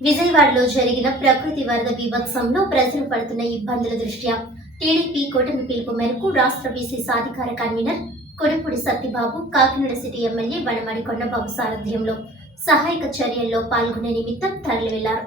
విజయవాడలో జరిగిన ప్రకృతి వరద బీభత్సంలో ప్రజలు పడుతున్న ఇబ్బందుల దృష్ట్యా టీడీపీ కూటమి పిలుపు మేరకు రాష్ట్ర బీసీ సాధికార convener Kodupudi Satyababu Kakinada city MLA Vanamadi Kondababu సారథ్యంలో సహాయక చర్యల్లో పాల్గొనే నిమిత్తం తరలి వెళ్ళారు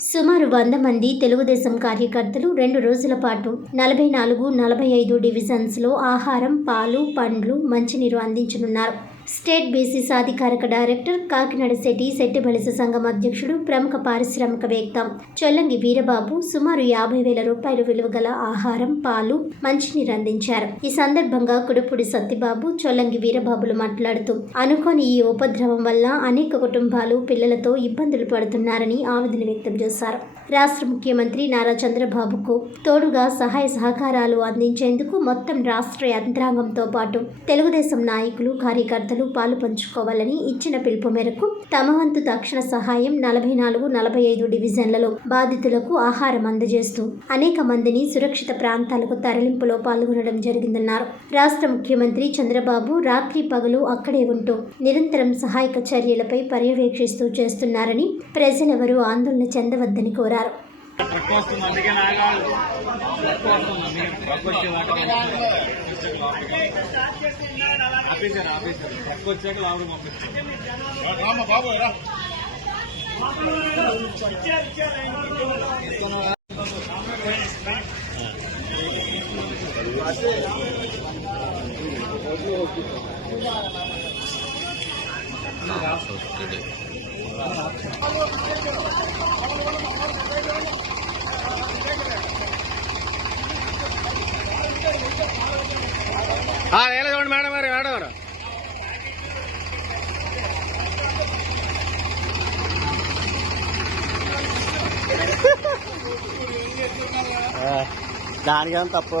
సుమారు వంద మంది తెలుగుదేశం కార్యకర్తలు రెండు రోజుల పాటు నలభై నాలుగు నలభై ఐదు డివిజన్స్లో ఆహారం పాలు పండ్లు మంచినీరు అందించనున్నారు. స్టేట్ బీసీ సాధికారక డైరెక్టర్ కాకినాడ సిటీ శెట్టిబలిస సంఘం అధ్యక్షుడు ప్రముఖ పారిశ్రామికవేత్త చొల్లంగి వీరబాబు సుమారు యాభై వేల రూపాయల విలువ గల ఆహారం పాలు మంచినీరు అందించారు. ఈ సందర్భంగా కుడుపుడి సత్తిబాబు చొల్లంగి వీరబాబులు మాట్లాడుతూ అనుకోని ఈ ఉపద్రవం వల్ల అనేక కుటుంబాలు పిల్లలతో ఇబ్బందులు పడుతున్నారని ఆవేదన వ్యక్తం చేశారు. రాష్ట్ర ముఖ్యమంత్రి నారా చంద్రబాబుకు తోడుగా సహాయ సహకారాలు అందించేందుకు మొత్తం రాష్ట్ర యంత్రాంగంతో పాటు తెలుగుదేశం నాయకులు కార్యకర్తలు పాలు పంచుకోవాలని ఇచ్చిన పిలుపు మేరకు తమ వంతు తక్షణ సహాయం నలభై నాలుగు నలభై ఐదు డివిజన్లలో బాధితులకు ఆహారం అందజేస్తూ అనేక మందిని సురక్షిత ప్రాంతాలకు తరలింపులో పాల్గొనడం జరిగిందన్నారు. రాష్ట్ర ముఖ్యమంత్రి చంద్రబాబు రాత్రి పగలు అక్కడే ఉంటూ నిరంతరం సహాయక చర్యలపై పర్యవేక్షిస్తూ చేస్తున్నారని ప్రజలెవరూ ఆందోళన చెందవద్దని కోరారు. ట్రక్ వస్తుంది అందుకే నాగాలి ట్రక్ వస్తుంది మీరు ట్రక్ వచ్చేదాకా ఆపేశారు ఆపేశారు ట్రక్ వచ్చాక లోపలికి పంపిస్తారు రామ బాబు రా వేల చూడండి మేడం మరి మేడం గారు. దానికేం తప్పు?